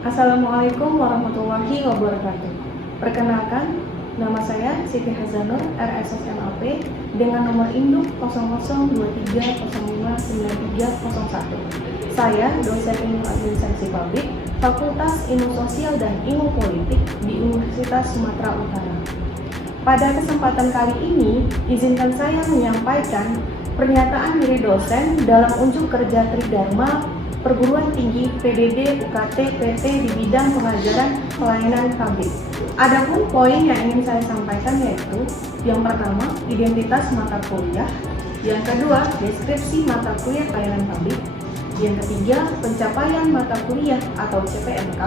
Assalamualaikum warahmatullahi wabarakatuh. Perkenalkan, nama saya Siti Hazanur, RSSMAP dengan nomor induk 0023059301. Saya dosen ilmu administrasi publik, Fakultas Ilmu Sosial dan Ilmu Politik di Universitas Sumatera Utara. Pada kesempatan kali ini, izinkan saya menyampaikan pernyataan diri dosen dalam unjuk kerja Tridharma Perguruan Tinggi PDD UKT PT di bidang pengajaran pelayanan publik. Adapun poin yang ingin saya sampaikan yaitu yang pertama, identitas mata kuliah, yang kedua, deskripsi mata kuliah pelayanan publik, yang ketiga, pencapaian mata kuliah atau CPMK,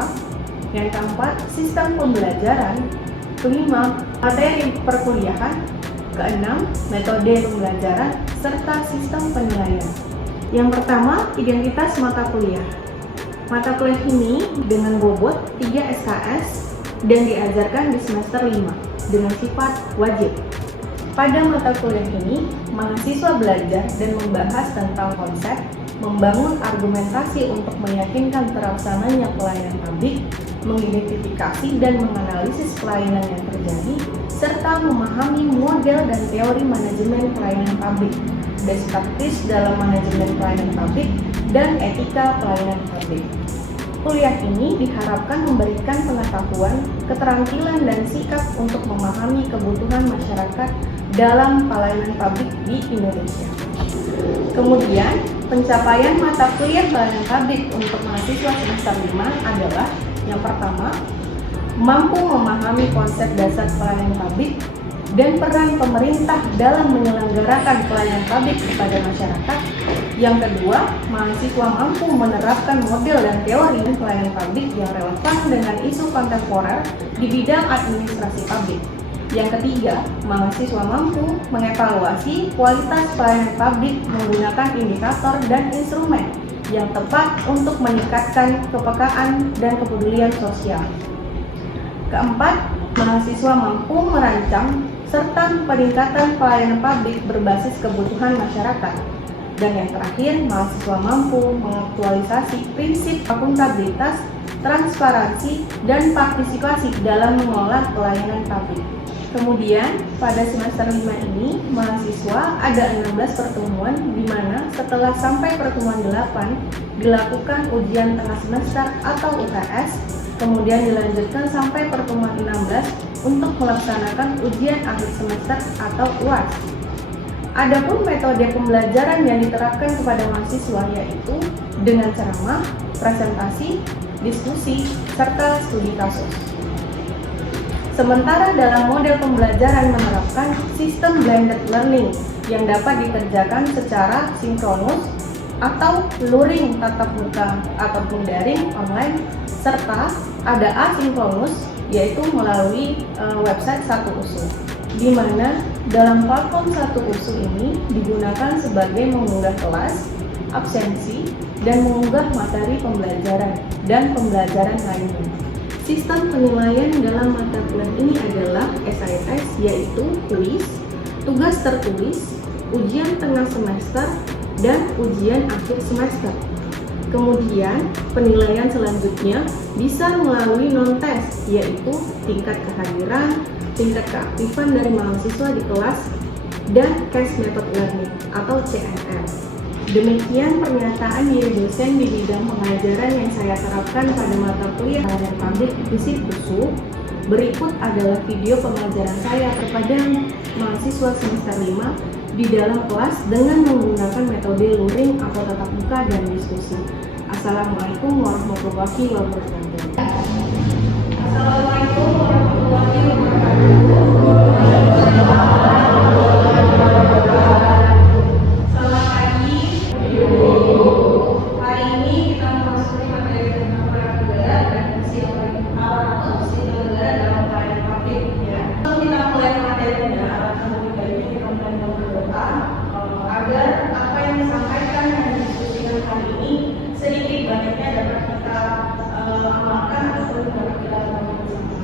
yang keempat, sistem pembelajaran, kelima, materi perkuliahan, keenam, metode pembelajaran, serta sistem penilaian. Yang pertama, identitas mata kuliah. Mata kuliah ini dengan bobot 3 SKS dan diajarkan di semester 5 dengan sifat wajib. Pada mata kuliah ini, mahasiswa belajar dan membahas tentang konsep, membangun argumentasi untuk meyakinkan terlaksananya pelayanan publik, mengidentifikasi dan menganalisis pelayanan yang terjadi, serta memahami model dan teori manajemen pelayanan publik, best practice dalam manajemen pelayanan publik, dan etika pelayanan publik. Kuliah ini diharapkan memberikan pengetahuan, keterampilan, dan sikap untuk memahami kebutuhan masyarakat dalam pelayanan publik di Indonesia. Kemudian, pencapaian mata kuliah pelayanan publik untuk mahasiswa semester 5 adalah yang pertama, mampu memahami konsep dasar pelayanan publik dan peran pemerintah dalam menyelenggarakan pelayanan publik kepada masyarakat. Yang kedua, mahasiswa mampu menerapkan model dan teori pelayanan publik yang relevan dengan isu kontemporer di bidang administrasi publik. Yang ketiga, mahasiswa mampu mengevaluasi kualitas pelayanan publik menggunakan indikator dan instrumen yang tepat untuk meningkatkan kepekaan dan kepedulian sosial. Keempat, mahasiswa mampu merancang serta peningkatan pelayanan publik berbasis kebutuhan masyarakat. Dan yang terakhir, mahasiswa mampu mengaktualisasi prinsip akuntabilitas, transparansi, dan partisipasi dalam mengelola pelayanan publik. Kemudian, pada semester 5 ini, mahasiswa ada 16 pertemuan di mana setelah sampai pertemuan 8, dilakukan ujian tengah semester atau UTS, kemudian dilanjutkan sampai pertemuan 16 untuk melaksanakan ujian akhir semester atau UAS. Adapun metode pembelajaran yang diterapkan kepada mahasiswa yaitu dengan ceramah, presentasi, diskusi, serta studi kasus. Sementara dalam model pembelajaran menerapkan sistem blended learning yang dapat dikerjakan secara sinkronus atau luring tatap muka ataupun daring online, serta ada asinkronus yaitu melalui website Satu USU, di mana dalam platform Satu USU ini digunakan sebagai mengunggah kelas, absensi, dan mengunggah materi pembelajaran dan pembelajaran lainnya. Sistem penilaian dalam mata kuliah ini adalah SIS, yaitu kuis, tugas tertulis, ujian tengah semester, dan ujian akhir semester. Kemudian, penilaian selanjutnya bisa melalui non-tes, yaitu tingkat kehadiran, tingkat keaktifan dari mahasiswa di kelas, dan case method learning atau CML. Demikian pernyataan diri dosen di bidang pengajaran yang saya terapkan pada mata kuliah pelayanan publik FISIP USU. Berikut adalah video pengajaran saya kepada mahasiswa semester 5 di dalam kelas dengan menggunakan metode luring atau tatap muka dan diskusi. Assalamualaikum warahmatullahi wabarakatuh. Assalamualaikum warahmatullahi wabarakatuh. Selamat pagi. Hari ini kita memasuki materi tentang peran negara dan fungsi negara dalam pelayanan publik. Sebelum kita mulai materinya, terlebih dahulu kita mulai berdoa agar apa yang disampaikan dan didiskusikan hari ini sedikit banyaknya dapat kita amalkan atau dapat kita lakukan bersama.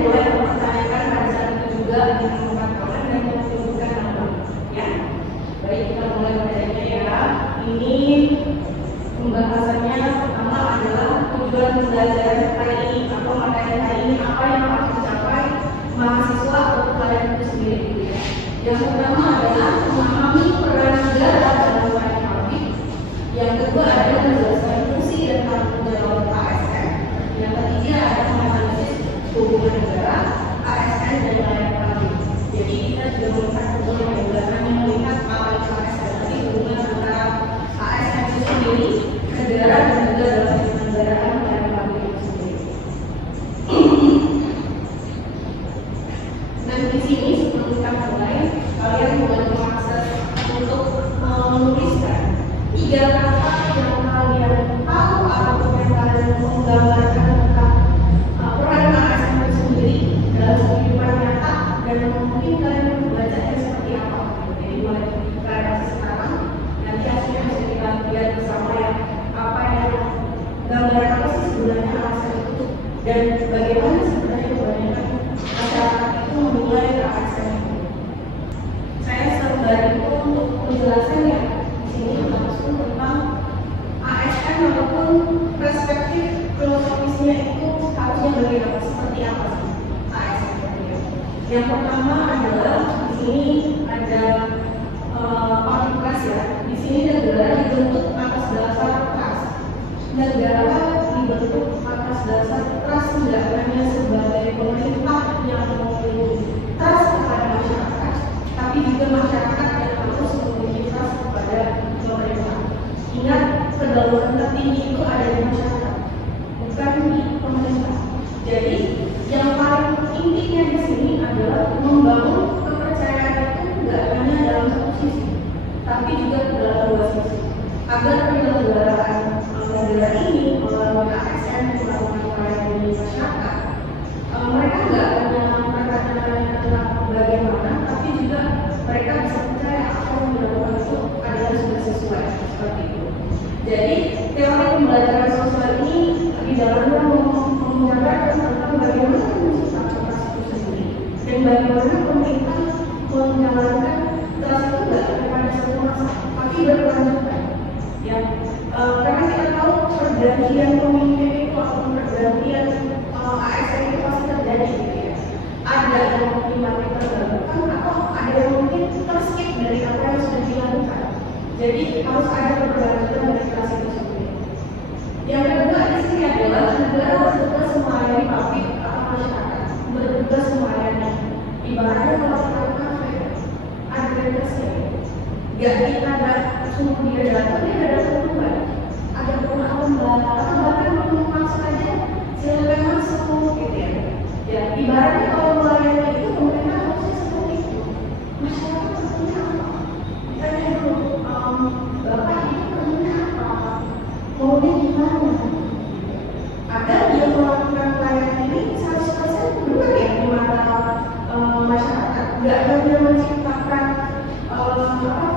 boleh mempertanyakan pada saat itu juga dengan mengatakan dan menyebutkan nama. Ya, baik kita mulai bacanya ya. Ini pembahasannya pertama adalah tujuan pembelajaran kali ini atau materi kali ini apa yang harus dicapai mahasiswa atau kalian itu sendiri. Yang pertama adalah memahami peran negara dalam pelayanan publik. Yang kedua adalah menjelaskan fungsi dan tanggung jawab ASN. Yang ketiga adalah menganalisis hubungan negara, ASN dan pelayanan publik. Jadi kita juga melihat hubungan negara yang melihat apa itu ASN tadi hubungan antara ASN itu sendiri, negara dan juga dalam penyelenggaraan pelayanan publik itu sendiri. Dan di sini sebelum kita mulai, kalian boleh mengakses untuk menuliskan 3 kata yang kalian tahu atau yang kalian menggambarkan tentang peran ASN itu sendiri dalam kehidupan nyata dan mungkin kalian membacanya seperti apa. Jadi mulai kalian sekarang, nanti hasilnya bisa kita lihat bersama ya apa yang gambaran apa sih sebenarnya ASN itu dan bagaimana sebenarnya kebanyakan masyarakat itu memulai ke ASN itu. Saya sembari untuk penjelasannya di sini langsung tentang ASN ataupun perspektif filosofisnya itu harusnya bagaimana, seperti apa sih ASN itu. Yang pertama adalah di sini ada public ya. Di sini negara dibentuk atas dasar trust. Negara dibentuk atas dasar trust tidak hanya sebagai pemerintah yang memiliki trust kepada masyarakat, tapi juga masyarakat yang harus memiliki trust kepada pemerintah. Ingat, kedaulatan tertinggi itu ada di masyarakat, bukan di pemerintah. Jadi yang paling intinya di sini adalah membangun kepercayaan itu tidak hanya dalam satu sisi, tapi juga dalam 2 sisi, agar penyelenggaraan negara ini melalui ASN melakukan pelayanan di masyarakat. Mereka nggak hanya perkataannya tentang bagaimana, tapi juga mereka bisa percaya apa yang dilakukan itu adalah sudah sesuai seperti itu. Jadi teori pembelajaran sosial ini di dalamnya menyadarkan tentang bagaimana menciptakan trust itu sendiri dan bagaimana pemerintah menjalankan trust itu tidak pada satu masa, tapi berkelanjutan. Ya, karena kita tahu pergantian pemimpin itu atau pergantian ASN itu pasti terjadi gitu ya. Ada yang mungkin mati tergabungkan atau ada yang mungkin terskip dari apa yang sudah dilakukan. Jadi harus ada keberlanjutan dari trust itu sendiri. Yang kedua di sini adalah negara bertugas melayani publik atau masyarakat, bertugas melayani. Ibaratnya kalau kita kafe, ada kasir, gak kita ada suruh dia datang, dia ada kebutuhan, ada kebutuhan atau bahkan penumpang saja silakan masuk gitu ya. Ya ibaratnya kalau melayani itu pemerintah harusnya seperti itu. Masyarakat perlunya apa? Tanya dulu, bapak itu perlunya apa? Maunya gimana? Agar dia melakukan pelayanan ini 100% benar ya di mata masyarakat. Gak hanya menciptakan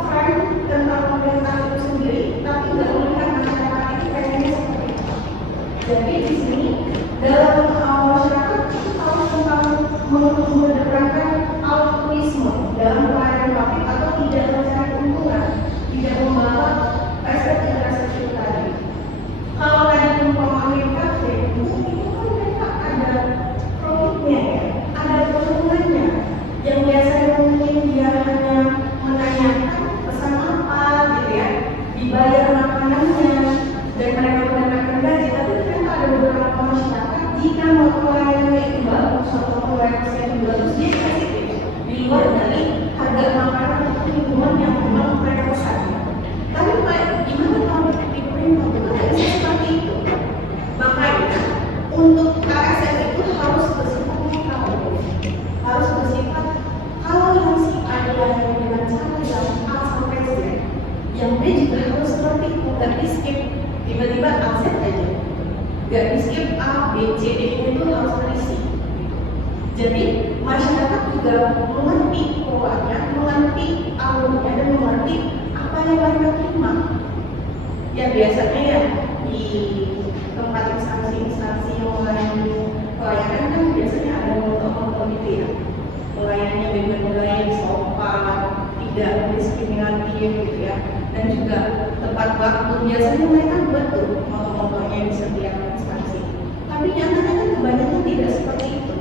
frame tentang pemerintah itu sendiri, tapi nggak melihat masyarakat itu pengennya seperti apa. Jadi di sini dalam masyarakat itu tahu tentang mengedepankan altruisme dalam pelayanan publik atau tidak mencari keuntungan, tidak membawa aspek investasi tadi. Kalau tadi perumpamaan kafe, itu kan mereka ada profitnya ya, ada keuntungannya. Yang biasanya mungkin dia hanya menanyakan pesan apa gitu ya, dibayar makanannya dan mereka mendapatkan gaji, tapi ternyata ada beberapa masyarakat jika mau pelayanannya itu bagus atau pelayanannya itu bagus, dia kasih di luar dari harga makanan atau lingkungan yang memang mereka pesan. Tapi gimana kalau di pemerintah itu tidak bisa seperti itu? Makanya untuk ASN itu harus bersifat netral, harus bersifat kalau yang si ada yang dengan cara yang A sampai Z, yang B juga harus seperti itu, gak di skip tiba-tiba A Z aja, gak di skip A, B, C, D itu harus terisi. Jadi masyarakat juga mengerti polanya, mengerti alurnya dan mengerti apa yang mereka terima. Ya biasanya ya di tempat instansi-instansi yang melayani pelayanan kan biasanya ada nilai-nilai sopan, tidak diskriminatif gitu ya, dan juga tepat waktu. Biasanya mereka buat tuh moto-motonya di setiap instansi, tapi nyatanya kan kebanyakan tidak seperti itu.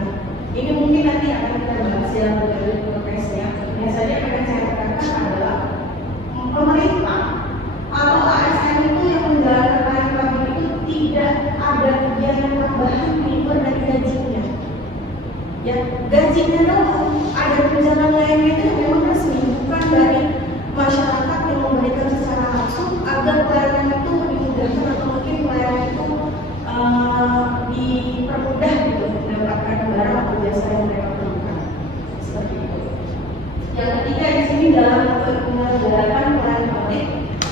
Nah, ini mungkin nanti akan kita bahas ya dari progresnya. Yang saja akan saya tekankan adalah pemerintah atau ASN itu yang menjalankan pelayanan itu tidak ada kegiatan tambahan di luar dari gajinya. Ya, gajinya dong ada tunjangan lainnya itu yang memang resmi, bukan dari masyarakat yang memberikan secara langsung agar pelayanan itu dimudahkan atau mungkin pelayanan itu dipermudah gitu mendapatkan barang atau jasa yang mereka perlukan. Seperti itu. Yang ketiga di sini dalam menyelenggarakan pelayanan publik,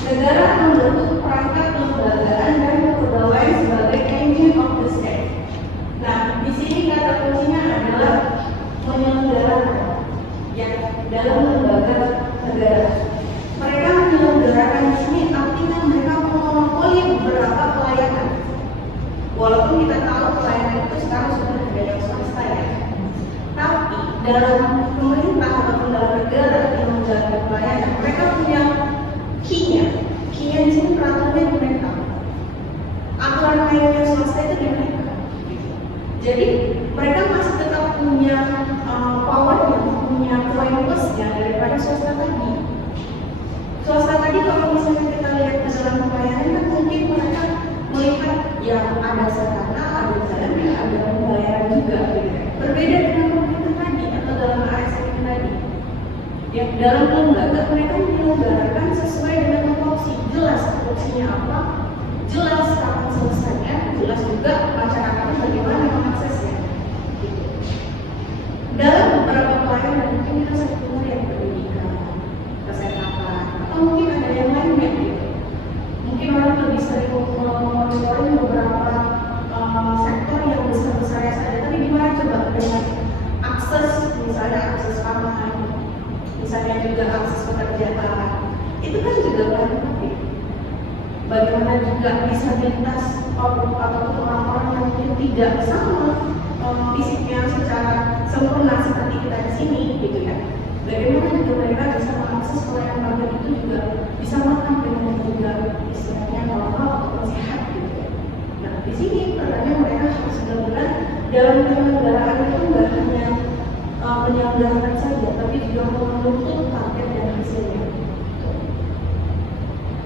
negara membentuk perangkat kelembagaan dan kepegawaian sebagai engine of the state. Nah, di sini kata kuncinya adalah menyelenggarakan yang dalam lembaga negara. Mereka menyelenggarakan di sini artinya mereka memonopoli beberapa pelayanan. Walaupun kita tahu pelayanan itu sekarang sudah ada yang swasta ya, tapi dalam pemerintah ataupun dalam negara yang menjalankan pelayanan, mereka punya key-nya. Key-nya di sini peraturannya di mereka. Aturan mainnya swasta itu di mereka. Jadi mereka masih tetap punya powernya, punya poin plusnya daripada swasta tadi. Swasta tadi kalau misalnya kita lihat ke dalam pelayanan kan mungkin mereka melihat yang ada sarana, ada jalan, ada pembayaran juga. Berbeda dengan pemerintah tadi atau dalam ASN tadi. Ya, dalam lembaga mereka menyelenggarakan sesuai dengan tupoksi, jelas tupoksinya apa, jelas kapan selesainya, jelas juga masyarakatnya bagaimana mengaksesnya. Dalam beberapa pelayanan mungkin kita sebut yang pendidikan, kesehatan, atau mungkin ada yang lainnya gitu. Mungkin orang lebih sering mengontrol beberapa sektor yang besar-besar saja, tapi gimana coba dengan akses, misalnya akses pangan, misalnya juga akses pekerjaan, itu kan juga penting. Bagaimana juga disabilitas ataupun orang-orang yang mungkin tidak sama fisiknya secara sempurna seperti kita di sini, gitu ya. Bagaimana juga mereka bisa mengakses pelayanan publik itu juga bisa makan dengan juga istilahnya normal atau sehat, gitu ya. Nah, di sini perannya mereka harus benar-benar dalam penyelenggaraan itu nggak hanya menyelenggarakan saja, tapi juga menuntut target dan hasilnya.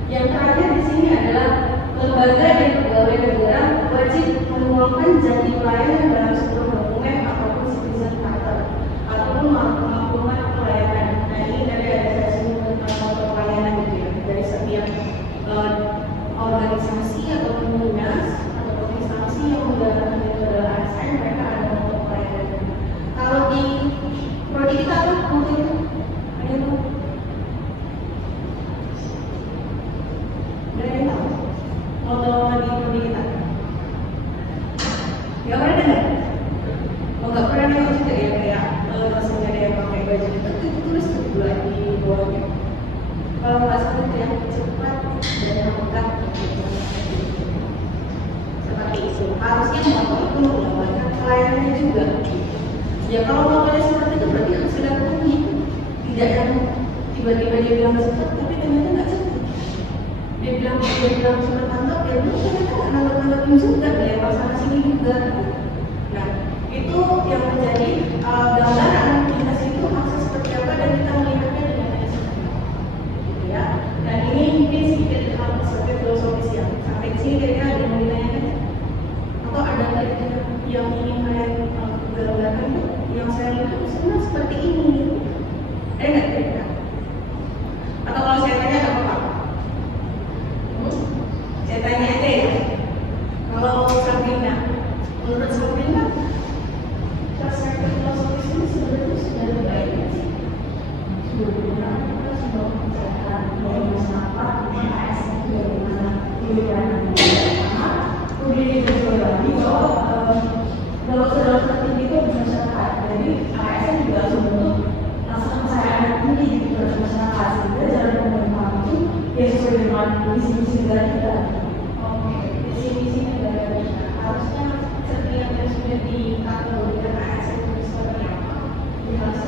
Yang terakhir di sini adalah lembaga dan pegawai negara wajib menuangkan janji pelayanan dalam sebuah dokumen ataupun citizen charter ataupun maklumat pelayanan. Nah, ini dari ada pelayanan gitu ya, dari setiap organisasi ataupun dinas ataupun instansi yang menjalankan itu adalah ASN, mereka ada untuk pelayanan. Kalau di prodi kita apa waktu itu? Ada yang tahu? Moto di prodi kita nggak pernah dengar? Oh, nggak pernah dengar juga ya, kayak rasanya ada yang pakai baju itu tulis sebelah di bawahnya. Kalau nggak salah itu yang cepat dan yang megah seperti itu. Harusnya moto itu menggambarkan pelayanannya juga. Ya kalau motonya seperti itu berarti harus dilakukan gitu. Tidak yang tiba-tiba dia bilang cepat tapi ternyata nggak cepat. Dia bilang sudah tangkap, ya belum, ternyata nggak nangkap-nangkapin juga, dia pasang sini juga. Nah, itu yang menjadi gambaran kita itu akses seperti apa dan kita melihatnya dengan seperti apa, gitu ya. Dan ini mungkin sedikit sebagai filosofis yang sampai di sini kira-kira ada yang mau ditanyakan atau ada yang ingin kalian gambarkan yang saya lihat itu sebenarnya seperti ini. Ada nggak kira-kira? Atau kalau saya tanya ada apa? Saya tanya aja ya, kalau Sabrina, menurut Sabrina, perspektif filosofis ini sebenarnya sudah ada baiknya sih. Sudah benar, kita sudah menceritakan bahwa masyarakat dengan ASN itu bagaimana pilihan sama. Kemudian juga lagi bahwa dalam tertinggi itu masyarakat, jadi ASN juga harus membentuk rasa kepercayaan tinggi gitu terhadap masyarakat, sehingga jalan pemerintahan itu ya sesuai dengan visi-misi negara kita. Visi-misi negara kita harusnya setiap yang sudah dikategorikan ASN itu seperti apa, harus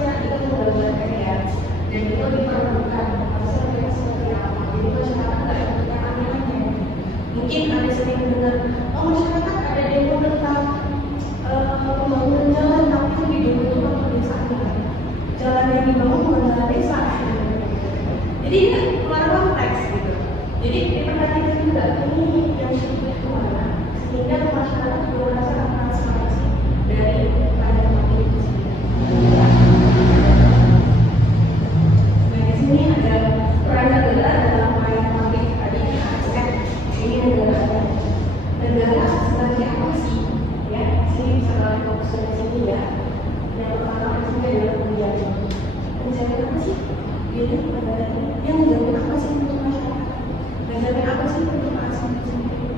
Jadi diperhatikan juga ini yang sudah kemana, sehingga masyarakat juga merasakan transparansi dari pada topik itu sendiri. Nah, di sini ada peran negara dalam pelayanan publik tadi ASN. Ini negara sebagai apa sih? Ya, sini bisa kalian fokus dari sini ya. Yang pertama di sini adalah penjamin. Penjamin apa sih? Jadi negara ini yang menjamin apa sih untuk masyarakat? Menjamin apa sih untuk ASN sendiri?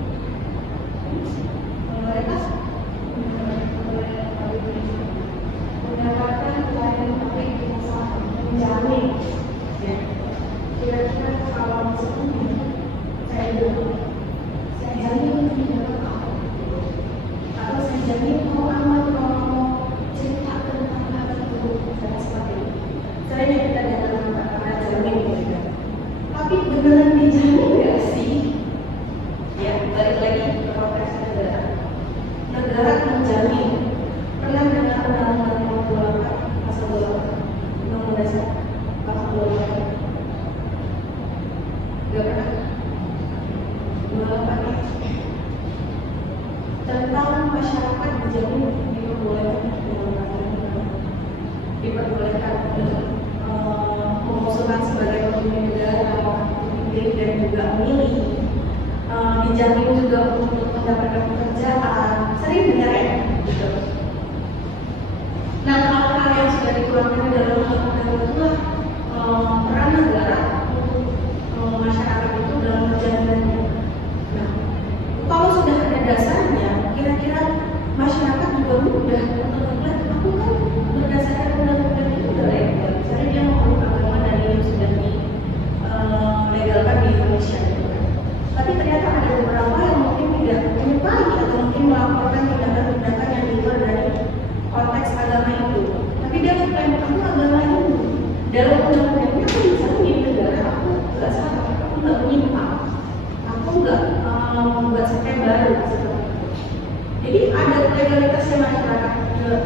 Mereka mendapatkan pelayanan publik yang sama, menjamin. Ya. Kira-kira kalau sebelumnya saya jamin tidak apa, atau saya jamin mau aman kalau mau cerita tentang hal itu dan sebagainya. Sering kita dalam kata jamin gitu. Tapi beneran dijamin nggak sih? Ya, balik lagi ke konteks negara. Negara menjamin. Pernah dengar undang-undang nomor 28 pasal 28 Undang-Undang Dasar pasal 28? Nggak pernah. 28 tentang masyarakat dijamin diperbolehkan mengusulkan sebagai pemimpin negara dan juga memilih, dijamin juga untuk mendapatkan pekerjaan. Sering dengar ya gitu. Nah, hal-hal yang sudah dikeluarkan dalam undang-undang itulah peran negara untuk masyarakat itu dalam perjalanannya. Nah, kalau sudah ada dasarnya, kira-kira masyarakat juga mudah untuk melihat aku kan berdasarkan undang-undang itu udah legal. Misalnya dia mau agama dan yang sudah dilegalkan di Indonesia gitu kan. Tapi ternyata ada beberapa yang mungkin tidak menyukai atau mungkin melaporkan tindakan-tindakan yang di luar dari konteks agama itu. Tapi dia mengklaim aku agama ini dalam undang-undangnya aku dijamin negara aku nggak salah, aku nggak menyimpang, aku nggak membuat sekte baru. Jadi ada legalitasnya masyarakat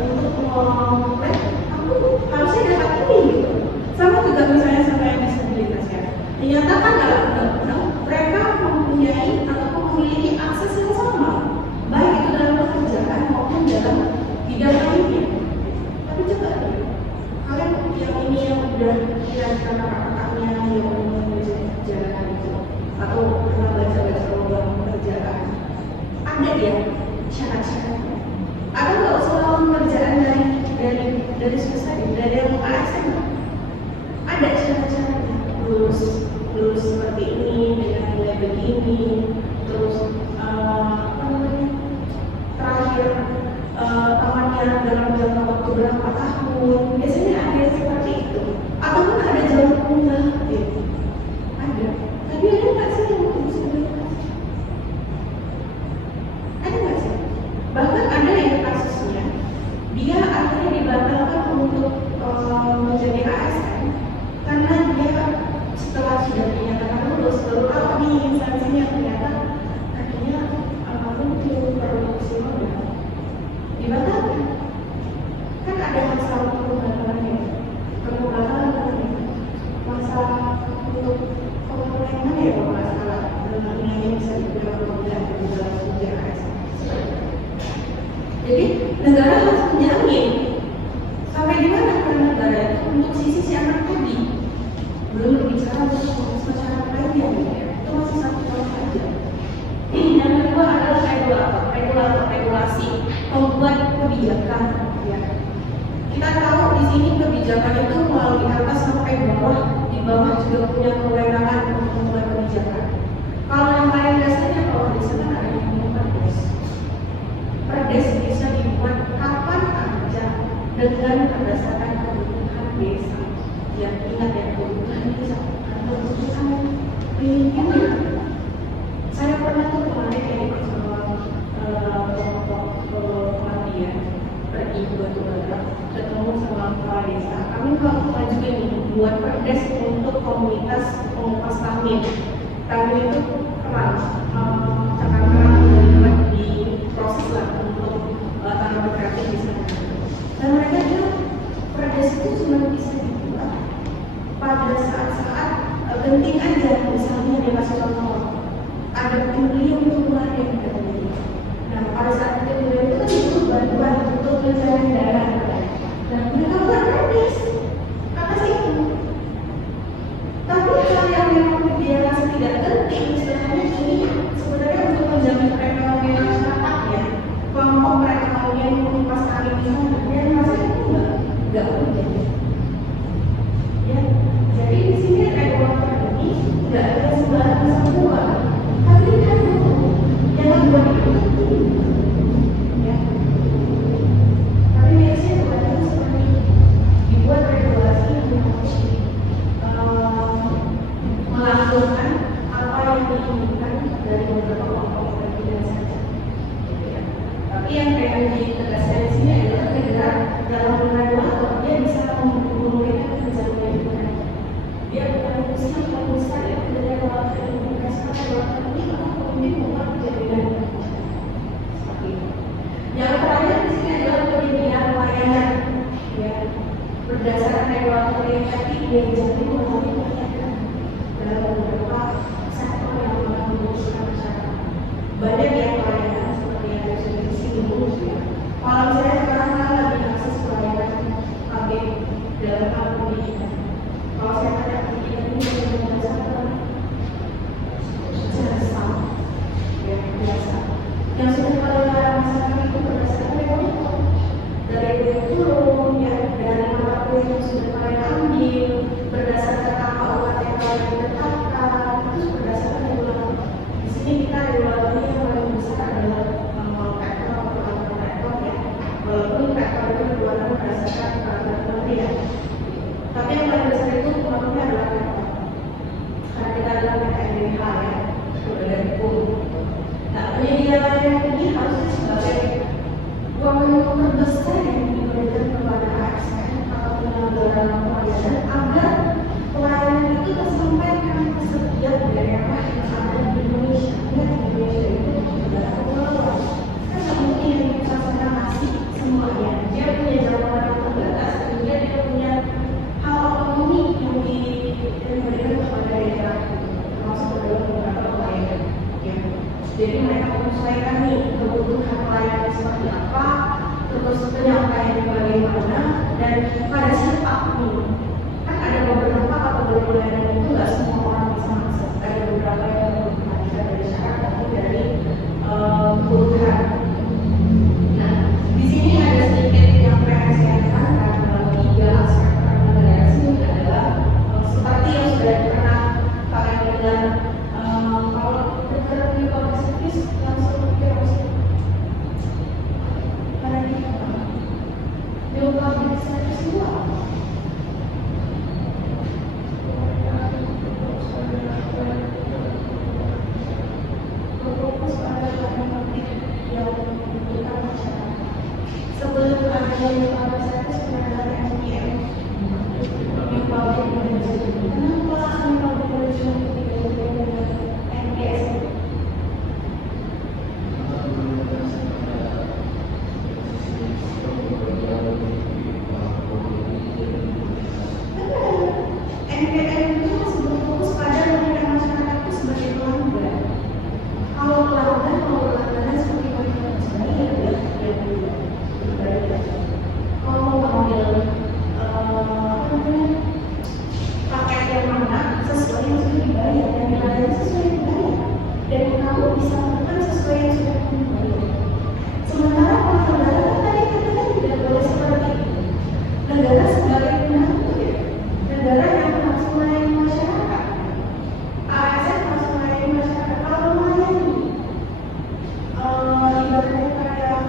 untuk mengklaim aku harusnya dapat ini gitu. Sama juga misalnya sampai yang disabilitas ya. Dinyatakan dalam undang-undang mereka mempunyai atau memiliki akses yang sama, baik itu dalam pekerjaan maupun dalam bidang lainnya. Tapi coba kalian yang ini yang udah kira-kira kakak-kakaknya yang menjadi pekerjaan itu atau pernah baca-baca lowongan pekerjaan, ada ya syarat-syaratnya. Ada nggak usul pekerjaan dari selesai dari yang ASN? Ada syarat-syaratnya. Lulus seperti ini dengan nilai begini, terus terakhir tamatnya dalam jangka waktu berapa tahun. Biasanya ada seperti itu. Ataupun ada jalur tunggal gitu. Ada. Tapi ada nggak sih yang disabilitas? Ada nggak sih? Bahkan ada yang kasusnya dia akhirnya dibatalkan untuk menjadi ASN karena dia setelah sudah dinyatakan lulus baru tahu nih instansinya ternyata akhirnya untuk produksi modal dibatalkan. Kan ada masalah pembatalannya, masa untuk pembatalan ya kalau nggak salah dengan yang bisa dibilang modal di dalam sejarah ASN. Jadi negara harus menjamin sampai di mana peran negara itu untuk sisi anak tadi. Belum berbicara untuk masyarakat lainnya, itu masih satu contoh saja. Yang kedua adalah regulasi, membuat kebijakan. Ya. Kita tahu di sini kebijakan itu melalui atas sampai bawah, di bawah juga punya kewenangan untuk membuat kebijakan. Kalau yang paling dasarnya kalau di sana ada yang namanya perdes. Perdes bisa dibuat kapan aja dengan berdasarkan kebutuhan desa. Ya, ingat ya, kebutuhan desa atau kebutuhan lingkungan. Saya pernah tuh kemarin kayak kelompok pelatihan pergi ke Batu Bara, ketemu sama kepala desa. Kami melakukan juga nih buat perdes untuk komunitas pengupas tamir. Tamir itu keras, cakar kerang terlibat di proses lah untuk tanaman kreatif di sana. Dan mereka bilang perdes itu cuma bisa dibuat pada saat-saat penting aja, misalnya dia kasih contoh ada beliau tumbuhan yang terjadi. Nah, pada saat beliau itu kan butuh bantuan untuk mencari darah. Nah, mereka berkardis atas itu. Tapi hal yang memang dia rasa tidak penting sebenarnya ini sebenarnya untuk menjamin perekonomian masyarakat ya. Kelompok perekonomian pas kami di sana dia merasa itu enggak penting. Ya, jadi di sini regulator ini tidak ada sembarangan semua. Tapi kan jangan buat itu penting. Ya. Tapi biasanya kebanyakan seperti dibuat regulasi yang melakukan apa yang diinginkan dari beberapa kelompok berbeda saja. Tapi yang pengen ditegaskan di sini adalah negara dalam regulator dia bisa memberikan kebijakan itu. Dia bukan fungsinya paling besar ya dari regulator yang dikasihkan regulator ini akan pemimpin membuat kebijakan seperti itu. Yang terakhir di sini adalah penyediaan layanan. Ya, berdasarkan regulator yang tadi dia dijamin melalui layanan dalam beberapa sektor yang menguruskan masyarakat. Banyak yang pelayanan seperti yang sudah disinggung ya. Kalau saya sekarang lagi akses pelayanan publik dalam hal pendidikan. Kalau saya tanya pendidikan ini sudah berdasarkan secara sama, ya biasa. Yang sudah pada masyarakat itu berdasarkan regulator dari kurikulum, ya dari mata kuliah yang sudah kalian ambil, berdasarkan apa UKT yang kalian tetapkan, terus berdasarkan regulator. Di sini kita regulatornya yang paling besar adalah rektor atau peraturan rektor ya, walaupun rektor itu keluaran berdasarkan peraturan kementerian. Tapi yang paling besar itu pengaruhnya adalah rektor. Karena kita adalah PKNBH ya, sudah hukum. Nah, penyediaan layanan ini harusnya sebagai wewenang terbesar yang diberikan kepada ASN atau penyelenggaraan pelayanan agar pelayanan itu tersampaikan ke setiap daerah yang ada di Indonesia. Ingat Indonesia itu negara kepulauan. Kan tidak mungkin yang bisa saya kasih semuanya. Dia punya jangkauan yang terbatas sehingga dia punya hal otonomi yang diberikan kepada daerah termasuk dalam beberapa pelayanan. Ya. Jadi mereka menyesuaikan nih kebutuhan pelayanan seperti apa, terus penyampaiannya bagaimana, dan pada siapa nih. Kan ada beberapa kategori pelayanan itu nggak semua orang bisa masuk. Ada beberapa yang berkebutuhan dari syarat atau dari kebutuhan. Nah, di sini ada sedikit yang pengen saya tekankan dalam 3 aspek penyelenggaraan ini adalah seperti yang sudah pernah kalian dengar. Kalau negara punya public service langsung pikir apa sih? Paradigma. New public service itu apa? Berfokus pada layanan publik yang membutuhkan masyarakat. Sebelum adanya new public service pernah ada NPM. New public management. Kenapa new public management tidak berbeda dengan NPS? NPM itu masih berfokus pada memberikan masyarakat itu sebagai pelanggan. Kalau pelanggan mau berlangganan seperti mereka sendiri ya dibayar. Kalau mau mengambil paket yang mana sesuai yang sudah dibayar dan dibayar sesuai yang dibayar. Dan kamu bisa melakukan sesuai yang sudah dibayar. Sementara kalau negara kan tadi katakan tidak boleh seperti itu. Negara sebagai pengatur ya. Negara yang harus melayani masyarakat. ASN harus melayani masyarakat. Kalau melayani, ibaratnya kayak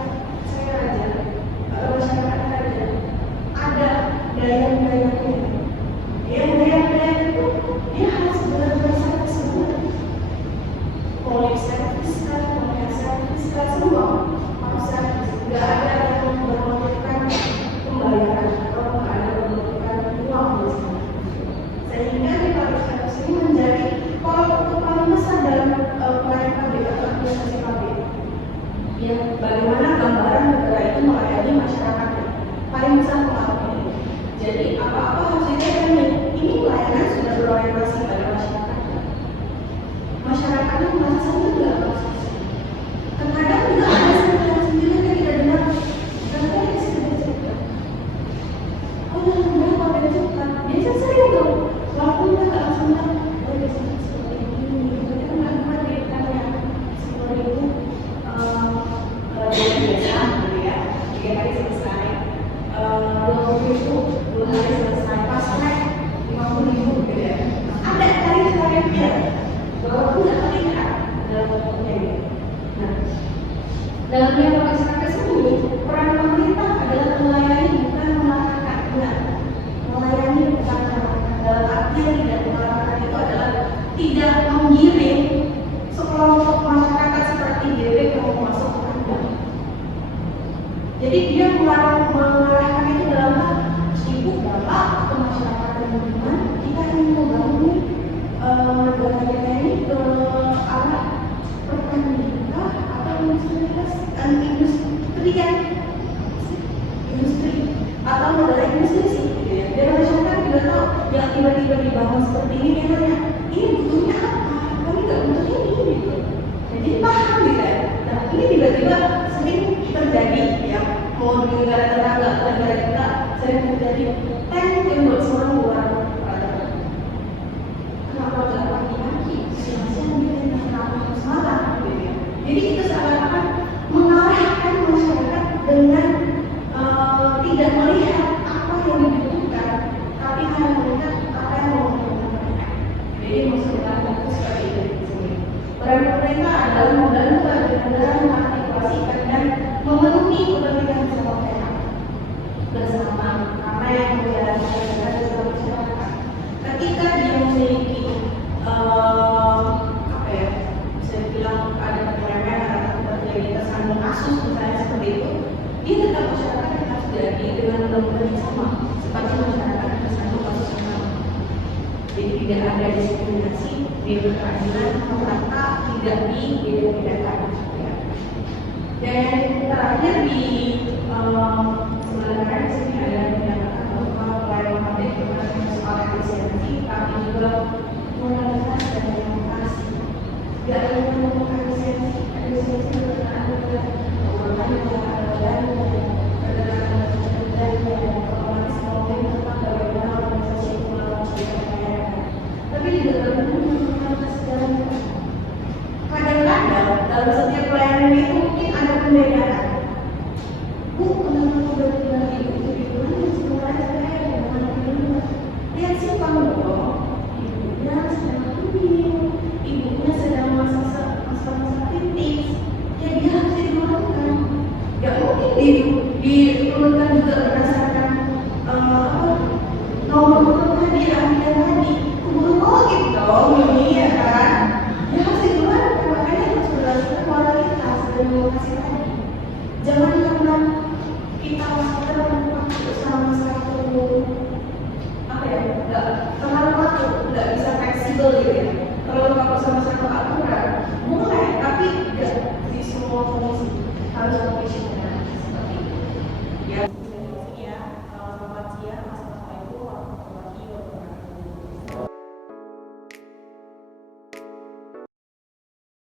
saya aja, masyarakat aja, ada daya-dayanya. Yang daya-daya itu dia harus benar-benar semua. Police service kan, police service kan semua harus service. Nggak ada yang bermotifkan pembayaran atau nggak ada udah cepat, dia selesai itu. Walaupun kita nggak langsung tahu, oh biasanya seperti ini, kita nggak pernah ditanya seperti itu biasa, gitu ya, 3 hari selesai, 20 ribu, 2 hari selesai, pas naik 50.000, gitu ya. Ada tarif-tarifnya, walaupun nggak terlihat dalam bentuknya gitu. Nah, dalam yang masyarakat sendiri, peran pemerintah adalah melayani bukan melarang. Benar, melayani bukan melarang. Dalam artian tidak melarang itu adalah tidak menggiring sekelompok masyarakat seperti bebek yang mau masuk ke kandang. Jadi dia mengarahkan itu dalam hal ibu bapak atau masyarakat yang beriman, kita ingin membangun negara kita ini ke arah pertanian atau industri atau negara industri sih, gitu ya. Biar masyarakat juga tahu, yang tiba-tiba dibangun seperti ini, dia nanya, ini butuhnya apa? Kami nggak butuh ini, gitu. Jadi paham, gitu ya. Nah, ini tiba-tiba sering terjadi, ya. Mau di negara tetangga, negara kita sering terjadi. Tank yang buat seorang luar peradaban. Kenapa nggak laki-laki? Siapa-siapa yang kenapa harus marah, gitu ya. Jadi itu seakan-akan mengarahkan masyarakat dengan tidak melihat apa yang dibutuhkan, tapi hanya melihat apa yang mau dibutuhkan. Jadi maksudnya itu seperti itu di sini. Peran pemerintah adalah membantu negara mengartikulasikan dan memenuhi kepentingan bersama karena yang menjalankan negara bersama masyarakat. Ketika dia memiliki apa ya, bisa dibilang ada penyelewengan atau terjadi tersandung kasus misalnya seperti itu, dia tetap masyarakat yang harus jadi dengan undang-undang yang sama seperti masyarakat yang tersandung kasus yang sama. Jadi tidak ada diskriminasi di peradilan, merata tidak dibeda-bedakan. Dan terakhir di sebenarnya di sini ada yang menyatakan bahwa pelayanan publik bukan hanya soal efisiensi, tapi juga moralitas dan demokrasi. Tidak hanya menemukan efisiensi berkenaan dengan keuangan dan tapi juga kadang-kadang dalam setiap pelayanan itu mungkin ada pembedaan. Bu, kenapa udah bilang ibu itu di mana? Sebenarnya saya dengan ibu lihat sih kamu dong. Ibunya sedang hamil, ibunya sedang masa kritis. Ya dia harus diturunkan. Ya mungkin diturunkan juga berdasarkan nomor urut tadi, ambil tadi. Keburu logik dong ini ya kan. Ya harus diturunkan, makanya harus berdasarkan moralitas dan demokrasi tadi. Jangan karena kita masih terlalu sama satu apa ya, nggak terlalu kaku, nggak bisa fleksibel gitu ya. Terlalu kaku sama satu aturan, boleh, tapi nggak di semua fungsi.